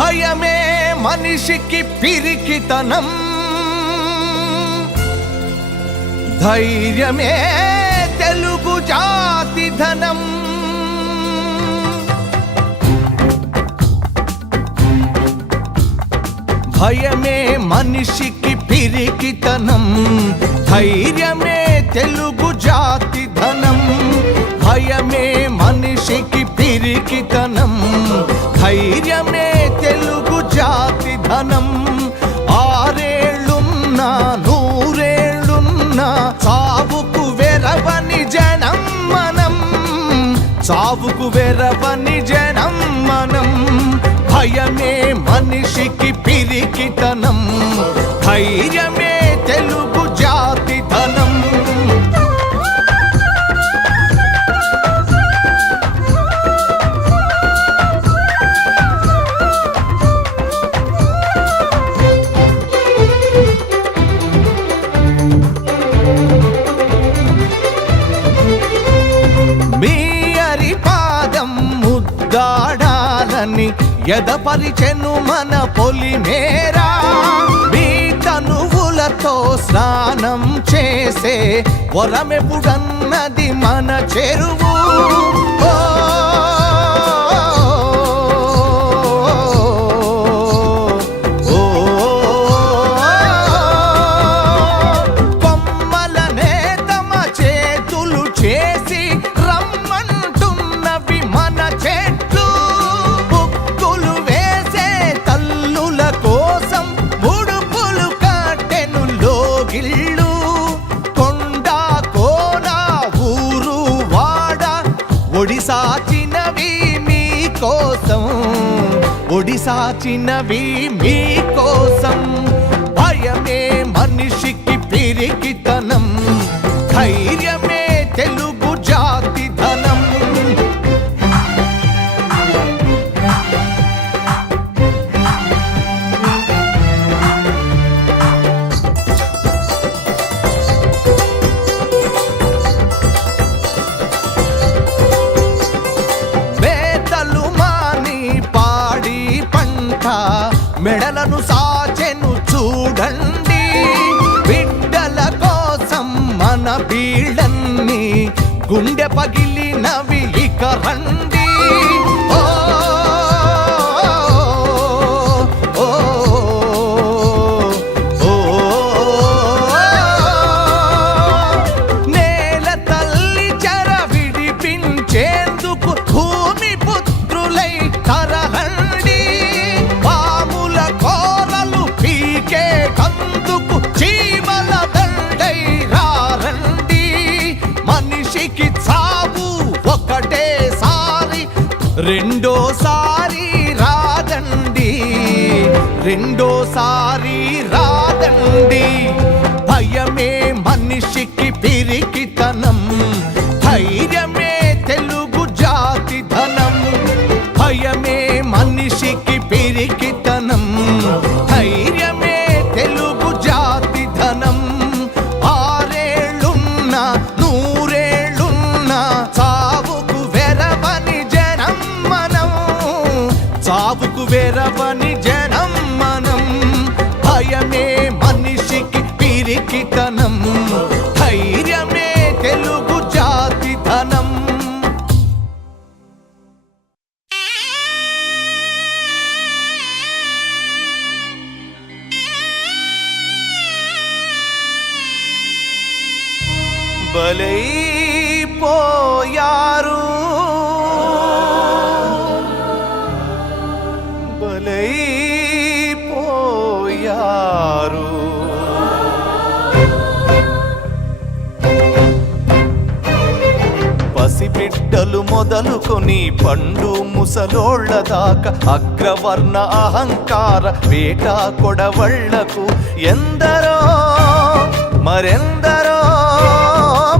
భయమే మనిషికి పిరికితనం, ధైర్యమే తెలుగు జాతి ధనం. భయమే మనిషికి పిరికితనం, ధైర్యమే తెలుగు జాతి ధనం. భయమే మనిషికి పిరికితనం, ధైర్యమే తెలుగు జాతి ధనం. ఆరేళ్ళున్నా నూరేళ్ళున్నా చావుకు వెరవని జనం మనం, చావుకు వెరవని జనం మనం. భయమే మనిషికి పిరికితనం, ధైర్యమే తెలుగు జాతి ధనం. మీ అరిపాదం ముద్దాడాలని ఎదపరిచెను మన పొలిమేరా. మీ తనువులతో స్నానం చేసే వరమెప్పుడన్నది మన చెరువు. కొమ్మలనే తమ చేతులు చేసి రమ్మంటున్నవి మన చెట్లు. బుక్కులు వేసే తల్లుల కోసం ముడుపులు కట్టెను లోగిళ్ళు. కొండ కోన ఊరు వాడ ఒడిసాచినవి మీకోసం, ఒడిసాచినవి మీకోసం. భయమే మనిషికి పిరికితనం, ధైర్యమే తెలుగు జాతి ధనం. వేతలు మాని పాడి పంట మెడలను సాచెను చూడండి. బిడ్డల కోసం మన బీళ్ళన్నీ గుండె పగిలినవి ఇక రండి. ఓ ఓ ఓ నేల తల్లి చెర విడిపించేందుకు భూమి పుత్రులై తరలండి. పాముల కోరలు పీకే కందుకు చీమల దండై రారండి. మనిషికి చావు ఒకటేసారి, రెండోసారి రాదండి, రెండోసారి రాదండి. భయమే మనిషికి పిరికితనం, ధైర్యమే తెలుగు జాతి ధనం. భయమే మనిషికి పిరికితనం, ధైర్యమే తెలుగు జాతి ధనం. ఆరేళ్ళున్నా నూరేళ్ళున్నా చావుకు వెరవని జనం మనం, చావుకు వెరవని జనం మనం. భయమే మనిషికి పిరికితనం, ధైర్యమే తెలుగు జాతి ధనం. బలైపోయారు, బలైపోయారు. పసిబిడ్డలు మొదలుకొని పండు ముసలోళ్ళ దాకా అగ్రవర్ణ అహంకార వేట కొడవళ్లకు ఎందరో మరెందరో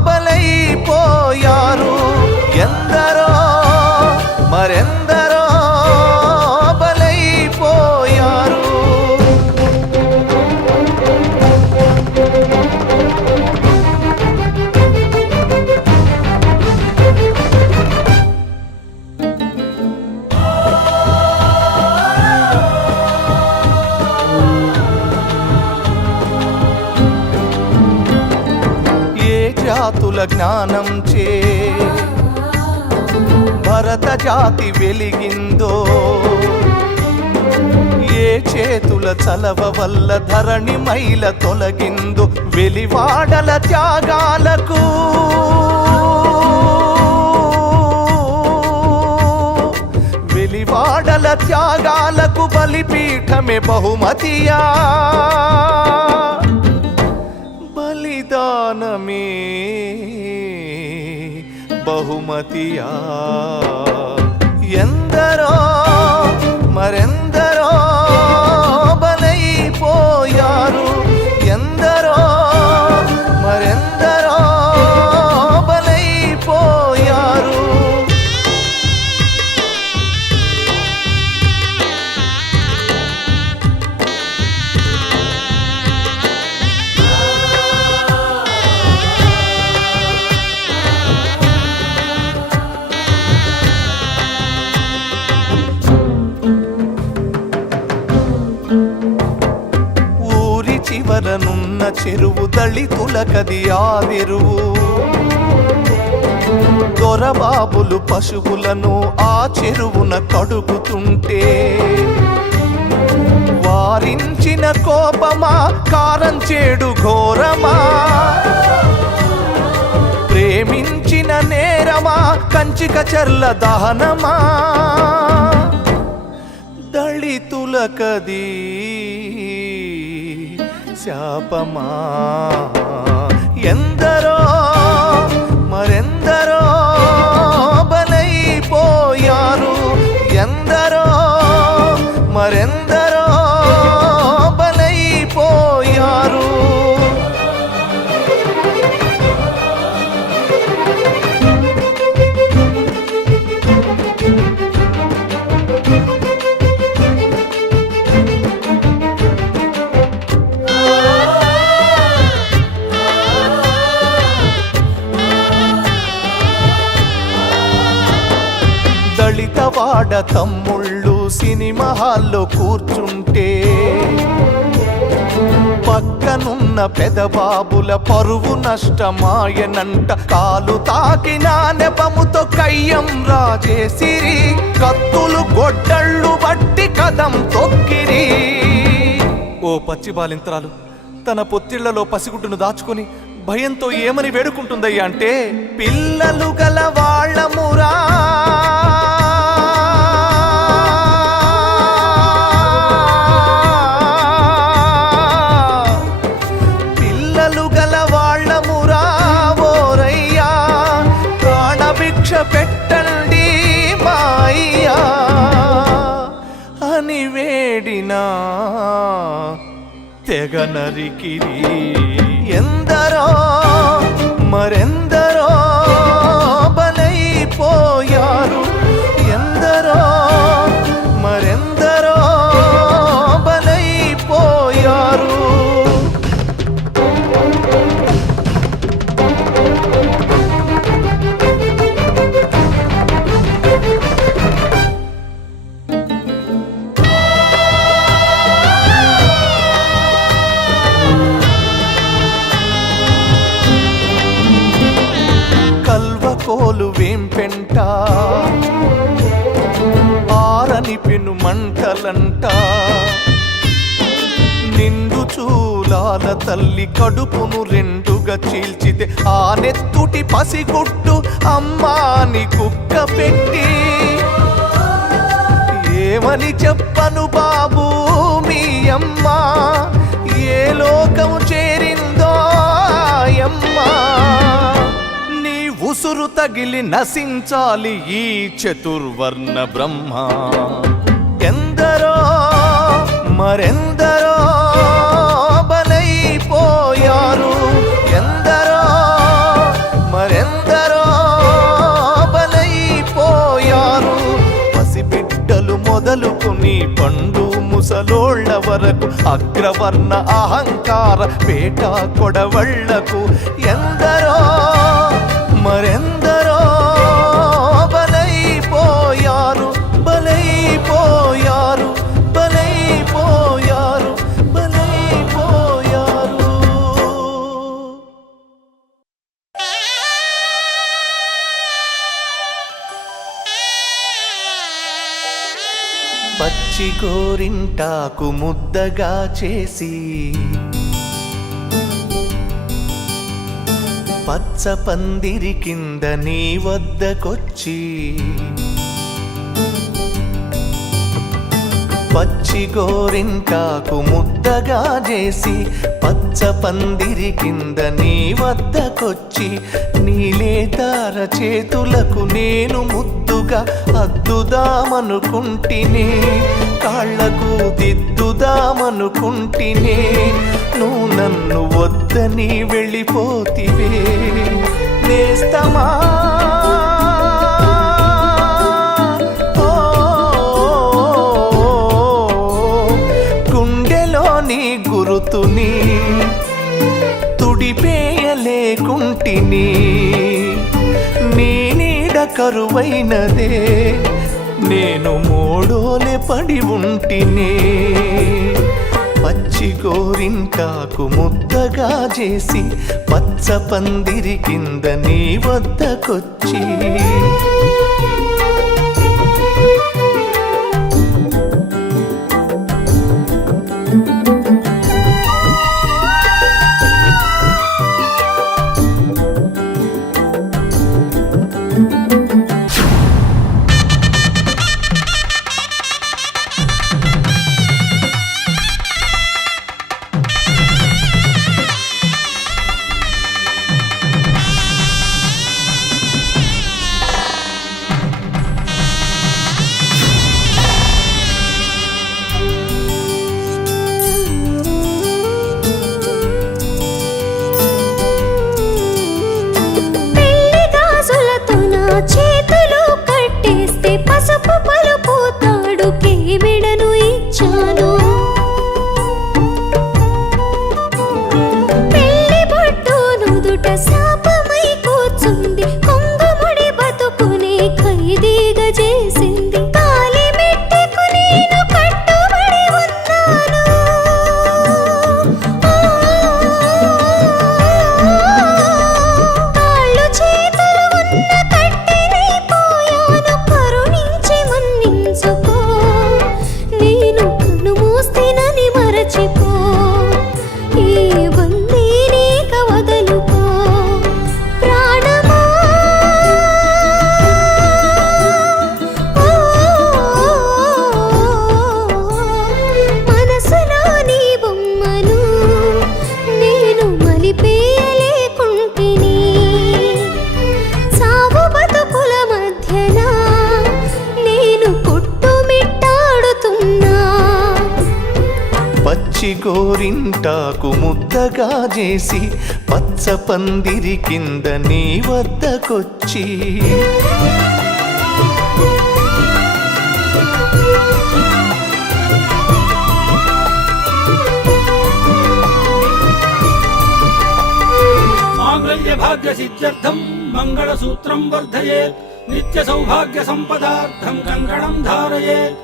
బలైపోయారు. ఎందరో మరెందరో బలైపోయారు. జ్ఞానం చే భరత జాతి వెలిగిందో, ఏ చేతుల చలవ వల్ల ధరణి మైల తొలగిందో, వెలివాడల త్యాగాలకు వెలివాడల త్యాగాలకు బలిపీఠమే బహుమతియా, బలిదానమే బహుమతియా. ఎందరో మరెందరో బలైపోయారు, ఎందరో మరెందరో బలైపోయారు. చివరనున్న చెరువు దళితులకది ఆదిరువు, దొరబాబులు పశువులను ఆ చెరువున కడుగుతుంటే, వారించిన కోపమా కారం చేడు ఘోరమా, ప్రేమించిన నేరమా కంచిక చెర్ల దహనమా, దళితులకది శాపమా. ఎందరో మరెందరో బలైపోయారు, ఎందరో మరెందరో బలైపోయారు. దళితవాడ తమ్ముళ్ళు సినిమా హాల్లో కూర్చుంటే, పక్కనున్న పెదబాబుల పరువు నష్టమాయనంట, కాలు తాకిన నెపముతో కయ్యం రాజేసిరి, కత్తులు గొడ్డళ్ళు బట్టి కదం తొక్కిరి. ఓ పచ్చి బాలింతరాలు తన పొత్తిళ్లలో పసిగుడ్డును దాచుకుని భయంతో ఏమని వేడుకుంటుందయ్యా అంటే, పిల్లలు గల వాళ్ళమురా, పిల్లలు గల వాళ్ళమురా ఓరయ్యా, ప్రాణభిక్ష పెట్టండి మాయ్యా అని వేడినా తెగ నరికిరి. ఎందరో మరెందరో బలైపోయారు, ఎందరో మరెందరో బలైపోయారు. కోలు వేంపెంట ఆరని పెను మంటలంట, నిండు చూలాల తల్లి కడుపును రెండుగా చీల్చితే, ఆ నెత్తుటి పసిగుట్టు అమ్మాని కుక్క పెట్టి, ఏమని చెప్పను బాబు మీ అమ్మ, ఏ లోకం చేరిందో ఆయమ్మా. ఉసురు తగిలి నశించాలి ఈ చతుర్వర్ణ బ్రహ్మ. ఎందరో మరెందరో బలైపోయారు, ఎందరో మరెందరో బలైపోయారు. పసిబిడ్డలు మొదలుకుని పండు ముసలోళ్ళ వరకు, అగ్రవర్ణ అహంకార పేట కొడవళ్లకు, ఎందరో మరెందరో బలైపోయారు, బలైపోయారు, బలైపోయారు, బలైపోయారు. పచ్చి గోరింటాకు ముద్దగా చేసి పచ్చ పందిరి కింద నీ వద్దకొచ్చి పచ్చి గోరింటాకు ముద్దగా చేసి పచ్చ పందిరి కింద నీ వద్దకొచ్చి నీలేతార చేతులకు నేను ముద్దుగా అద్దుదామనుకుంటినే కాళ్లకు దిద్దుదామనుకుంటినే నువ్వు నన్ను వద్దని వెళ్ళిపోతివే నేస్తమా గురుతుని తుడిపేయలేకుంటిని నీ నీడ కరువైనదే నేను మోడోలే పడి ఉంటినే పచ్చి గోరింటాకు ముద్దగా చేసి పచ్చ పందిరి కింద నీ వద్దకొచ్చి చేతులు కట్టేస్తే పసుపు పలుపుతాడు కేమిడను ఇచ్చాను పెళ్లి బొట్టు నుదుట శాపమై కూర్చుంది కొంగుముడి బతుకునే ఖైదీగా చేసింది తాళి మెట్టెకు నేను కట్టుబడి ఉన్నాను కాళ్ళు చేతులు ఉన్న నేను కనుమూస్తేనని మరచిపో ఈ బందీని కవదలుకో ప్రాణమా మనసులో నీ బొమ్మను నేను మలిపేయలేకుంటిని సావు బతుకుల మధ్యన పచ్చి గోరింటాకు ముద్దగా చేసి పచ్చ పందిరి కింద నీ వద్దకొచ్చి మాంగళ్య భాగ్య సిద్ధ్యర్థం మంగళసూత్రం వర్ధయేత్ నిత్య సౌభాగ్య సంపదార్థం కంకణం ధారయేత్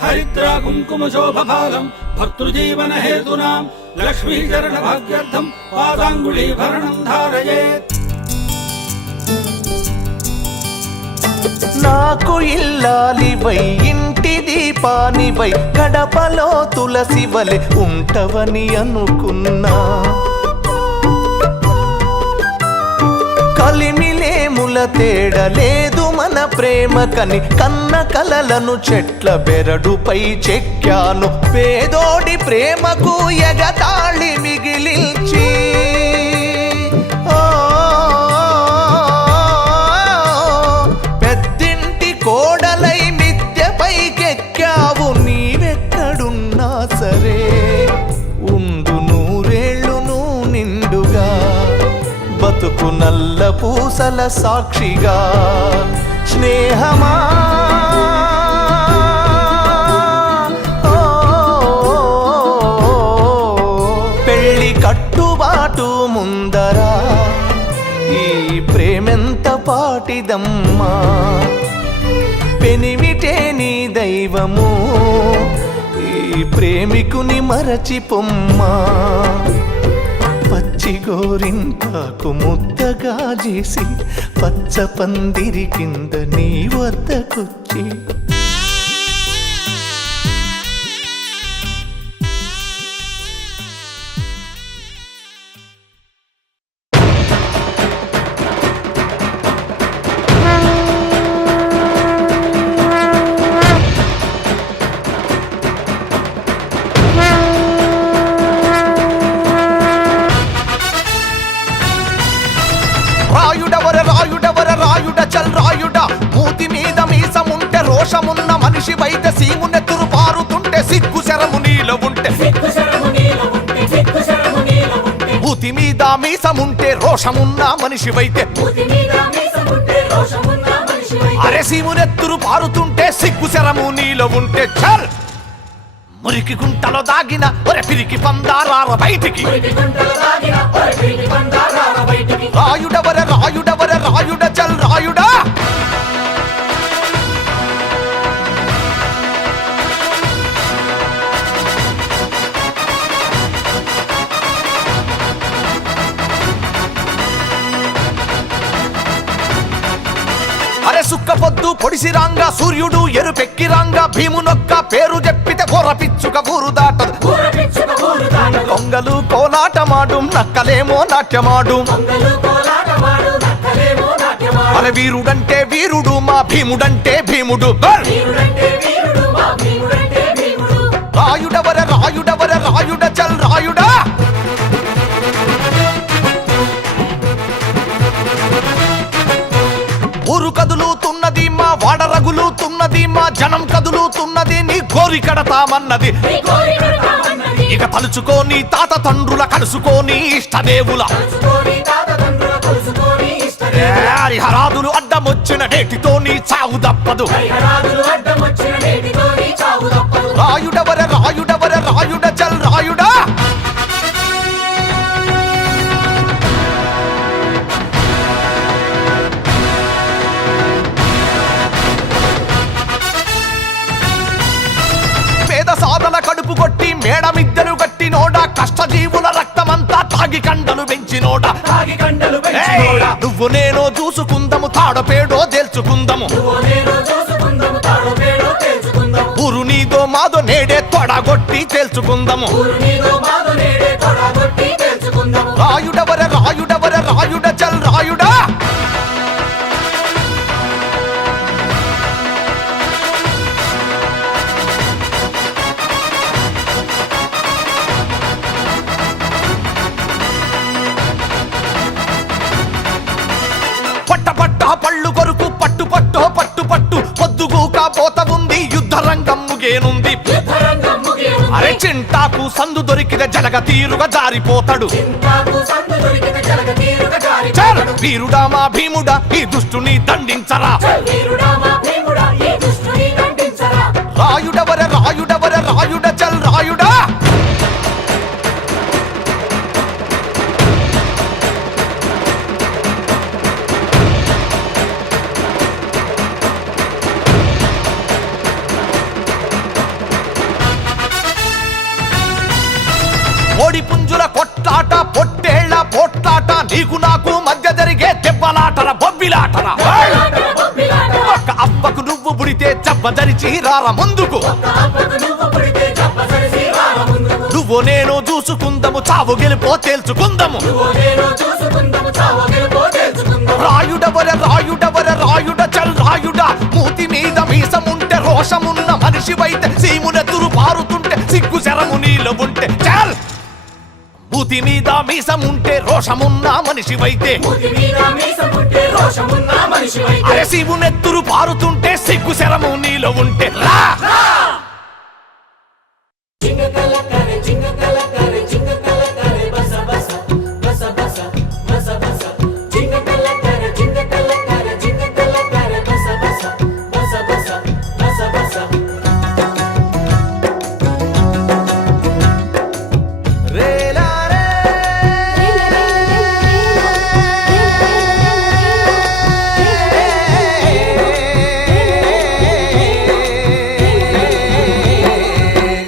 హరిద్రా కుంకుమ శోభఫాలం భర్తృజీవన హేతునాం లక్ష్మీ చరణ భాగ్యార్థం పాదాంగుళీభరణం ధారయేత్ నాకు ఇల్లాలివై ఇంటి దీపానివై గడపలో తులసి వలె ఉంటవని అనుకున్నా కలిమిలేముల తేడలేదు మన ప్రేమకని కన్న కలలను చెట్ల బెరడుపై చెక్కాను పేదోడి ప్రేమకు ఎగతాళి మిగిలించి పెద్దింటి కోడలై మిద్దెపైకెక్కావు నీవెక్కడున్నా సరే ఉండు నూరేళ్ళును నిండుగా బతుకు నల్ల పూసల సాక్షిగా స్నేహమా పెళ్ళి కట్టుబాటు ముందరా ఈ ప్రేమెంత పాటిదమ్మా పెనిమిటే నీ దైవము ఈ ప్రేమికుని మరచిపొమ్మా పచ్చి గోరింటాకు ముద్దగా చేసి పచ్చ పందిరి కింద నీ వద్దకొచ్చి ఉంటే మూతి మీద మీసముంటే రోషమున్న మనిషివైతే అరే సీమునెత్తురు పారుతుంటే సిగ్గు శరము నీలో ఉంటే చల్ మురికి గుంటలో దాగిన ఒరే పిరికి పందారార బయటికి రాయుడవర రాయుడవర రాయుడ చల్ రాయుడా అరే సుక్క పొద్దు పొడిసిరాంగా సూర్యుడు ఎరుపెక్కిరాంగా భీమునొక్క పేరు చెప్పితే పొరపిచ్చుక ఊరు దాటదు దొంగలు కోలాటమాడు నక్కలేమో నాట్యమాడు అరే వీరుడంటే వీరుడు మా భీముడంటే భీముడు రాయుడవర రాయుడవర రాయుడ చల్ రాయుడా ఊరు కదులుతున్నది మా వాడ రగులుతున్నది మా జనం కదులుతున్నది నీ కోరి కడతామన్నది ఇక తలుచుకోని తాత తండ్రుల కలుసుకోని ఇష్టదేవుల హరాదులు అడ్డమొచ్చిన నేటితో నీ చావు తప్పదు రాయుడవర రాయుడవర రాయుడ చల్ రాయుడా సాధన కడుపు కొట్టి మేడమిద్దరు గట్టినోడా కష్టజీవుల రక్తమంతా తాగి కండలు పెంచినోడా నువ్వు నేను చూసుకుందము తాడపేడో తేల్చుకుందము ఊరు నీదో మాదో నేడే తొడగొట్టి తేల్చుకుందము రాయుడవర రాయుడవర రాయుడ చల్ రాయుడా పళ్ళు కొరకు పట్టు పట్టు పట్టు పట్టు పొద్దుగూక పోత ఉంది యుద్ధ రంగం ముగేనుంది అరే చింటాకు సందు దొరికిన జలగ తీరుగా జారిపోతాడు వీరుడా మా భీముడా ఈ దుష్టుని దండించరా రాయుడవర రాయుడవర రాయుడ చల్ రాయుడా కోడి పుంజుల కొట్లాట పొట్టేళ్ల పోట్లాట నీకు నాకు మధ్య జరిగే దెబ్బలాటర బొబ్బిలాటర ఒక్క అబ్బకు నువ్వు పుడితే జబ్బ ధరిచి రార ముందుకు నువ్వు నేను చూసుకుందము చావు గెలిపో తేల్చుకుందము రాయుడవర రాయుడవర రాయుడ చల్ రాయుడా మూతి మీద మీసముంటే రోషమున్న మనిషివైతే సీమునెదురు పారుతుంటే సిగ్గు శరము నీలో ఉంటే చల్ మూతి మీద మీసముంటే రోషమున్న మనిషివైతే అరే శివునెత్తురు పారుతుంటే సిగ్గు శరము నీలో ఉంటే రా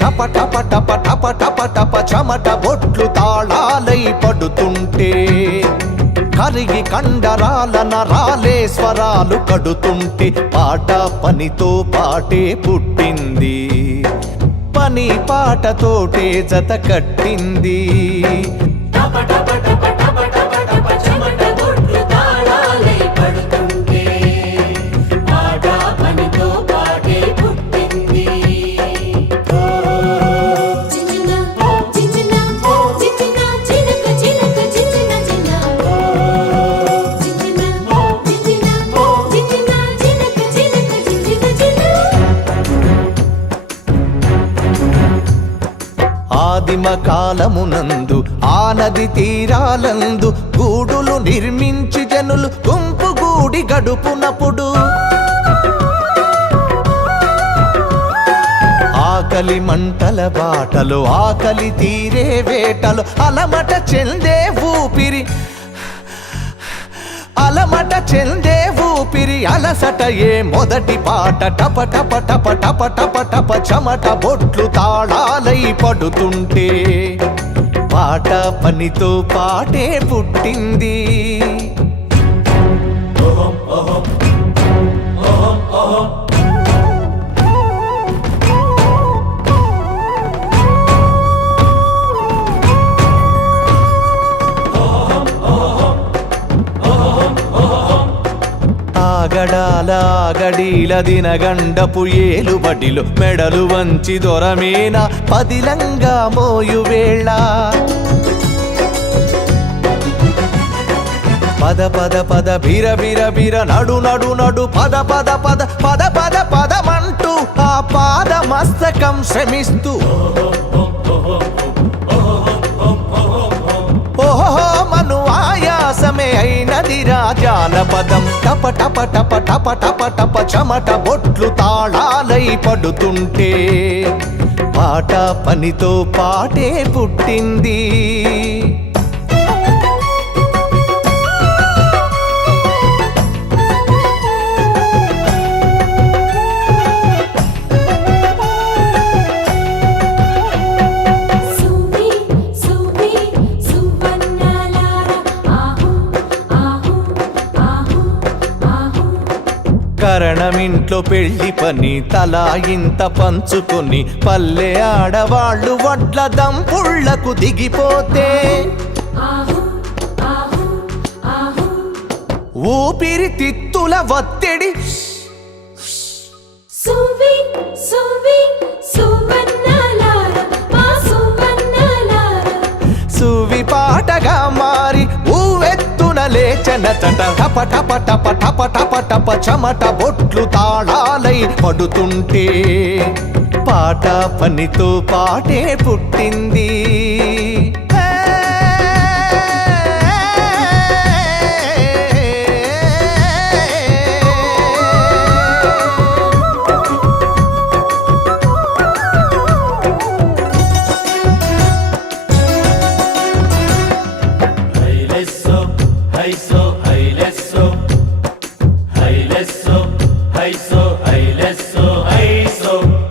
టప టప టప టప టప చెమట బొట్లు తాళాలై పడుతుంటే కరిగి కండరాల నరాలే స్వరాలు కడుతుంటే పాట పనితో పాటే పుట్టింది పని పాటతోటే జత కట్టింది ఆదిమ కాలమునందు ఆ నది తీరాలందు గూడులు నిర్మించి జనులు గుంపు గూడి గడుపునప్పుడు ఆకలి మంటల బాటలు ఆకలి తీరే వేటలు అలమట చెందే ఊపిరి అలమట చెందే ఊపిరి అలసట ఏ మొదటి పాట టప టప టప టప టప టప చెమట బొట్లు తాళాలై పడుతుంటే పాట పనితో పాటే పుట్టింది. ఆగడాల ఆగడీల దినగండపు ఏలుబడిలు మెడలు వంచి దొరమేన పదిలంగా మోయువేళ పద పద పద బిర బిర బిర నడు నడు నడు పద పద పద పద పద పదమంటూ ఆ పాద మస్తకం శ్రమిస్తూ ఓహో మను ఆయాసమే అయినది రాజాల పదం టప టప టప టప టప టప చెమట బొట్లు తాళాలై పడుతుంటే పాట పనితో పాటే పుట్టింది. కరణమింట్లో పెళ్లి పని తలా ఇంత పంచుకొని పల్లె ఆడవాళ్ళు వడ్ల దంపుళ్లకు దిగిపోతే ఊపిరి తిత్తుల ఒత్తిడి సువి పాటగా మారి ఊవెత్తున లేచన చట టప టప టప టప టప టప చెమట బొట్లు తాళాలై పడుతుంటే పాట పనితో పాటే పుట్టింది.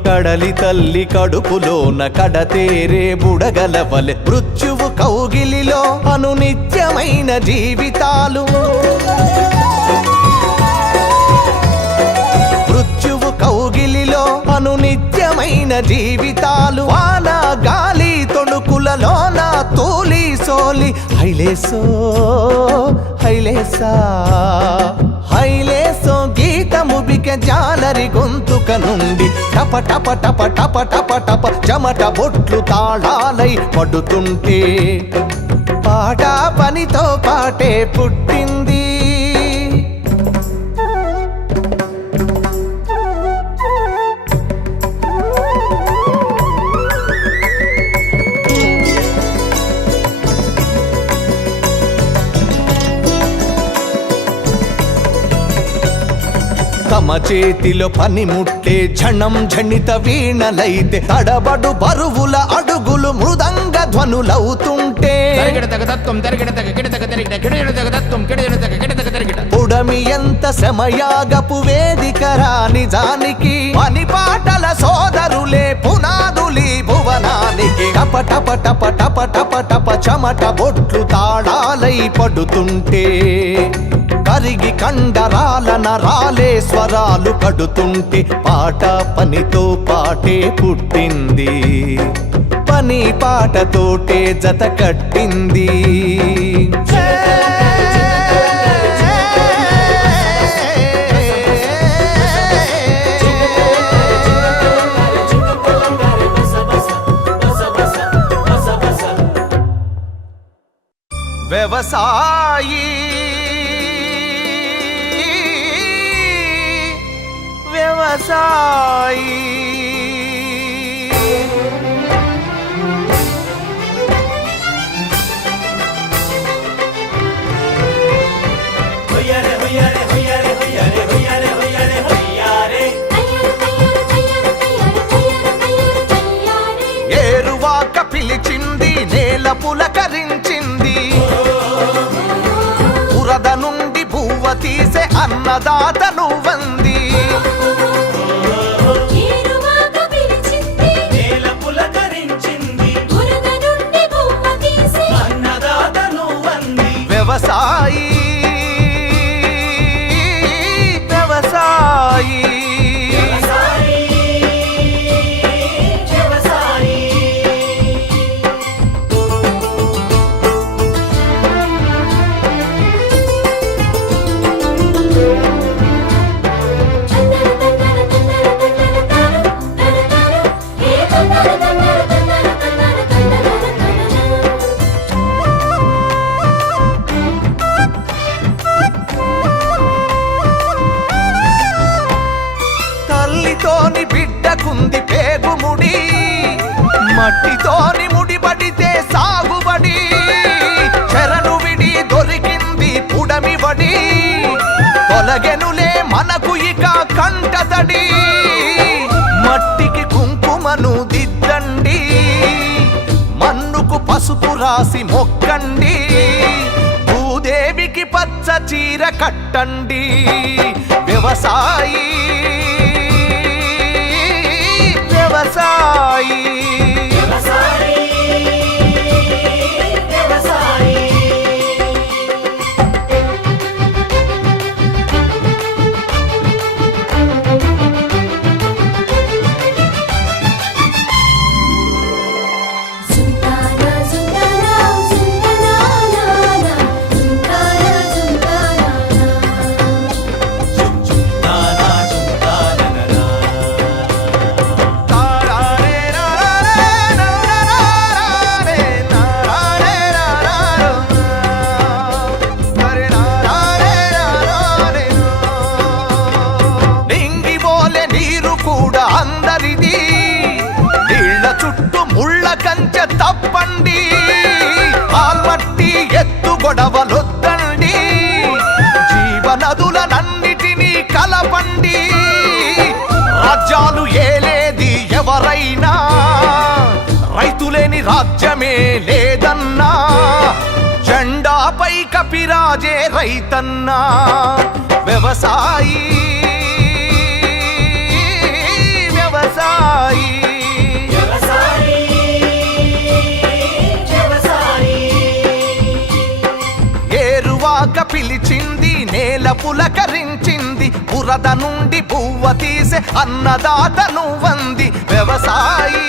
కడలి తల్లి కడుపులోన కడతేరే బుడగలవలె మృత్యువు కౌగిలిలో అనునిత్యమైన జీవితాలు మృత్యువు కౌగిలిలో అనునిత్యమైన జీవితాలు వాన గాలి తొణుకులలోన తూలి సోలి హైలేసో హైలేసా హైలేసో గీతము బికె జాలరి గొంతుక నుండి టప టప టప టప టప టప చెమట బొట్లు తాళాలై పడుతుంటే పాట పనితో పాటే పుట్టింది. తమ చేతిలో పనిముట్టే ఝణం ఝణిత వీణలైతే తడబడు బరువుల అడుగులు మృదంగ ధ్వనులవుతుంటే పుడమి ఎంత సమయాగపు వేదికరా నిజానికి పని పాటల సోదరులే పునాదులి భువనానికి టప టప టప టప టప టప చెమట బొట్లు తాళాలై పడుతుంటే కరిగి కండరాల నరాలే స్వరాలు కడుతుంటే పాట పనితో పాటే పుట్టింది. పని పాటతోటే జత కట్టింది. వ్యవసాయి వ్యవసాయి అన్నదాత నువ్వంది. ఏరువాక పిలిచింది, నేల పులకరించింది, బురద నుండి బొమ్మ తీసి అన్నదాత నువ్వంది. వ్యవసాయి వ్యవసాయి వ్యవసాయి, వ్యవసాయి. తందర తందర తందర తందర తాను తన తాను ఏ తందర తందర తందర తందర తందర తల్లితోని బిడ్డకుంది పేగుముడి, మట్టితోని ముడిపడితే సాగుబడి, చెరను విడి దొరికింది పుడమివడి, తొలగెనులే మనకు ఇక కంటతడి, మట్టికి కుంకుమను దిద్దండి, మన్నుకు పసుపు రాసి మొక్కండి, భూదేవికి పచ్చ చీర కట్టండి. వ్యవసాయి వ్యవసాయి వ్యవసాయి, వ్యవసాయి. సుందర సుందర సుందరానా సుందర సుందరానా చుంచుతానా, చుంతాననరా. నింగిబోలే నీరు కూడా అందరిది, నీళ్ల చుట్టూ ముళ్ళ కంచె తప్పండి, ఆల్మట్టి ఎత్తు గొడవలొద్దండి, జీవనదులనన్నిటినీ కలపండి, రాజ్యాలు ఏలేది ఎవరైనా, రైతులేని రాజ్యమే లేదన్నా, జెండాపై కపిరాజే రైతన్నా. వ్యవసాయి వ్యవసాయి వ్యవసాయి, వ్యవసాయి. ఏరువాక పిలిచింది, నేల పులకరించింది, బురద నుండి పువ్వ తీసే అన్నదాత నువ్వంది. వ్యవసాయి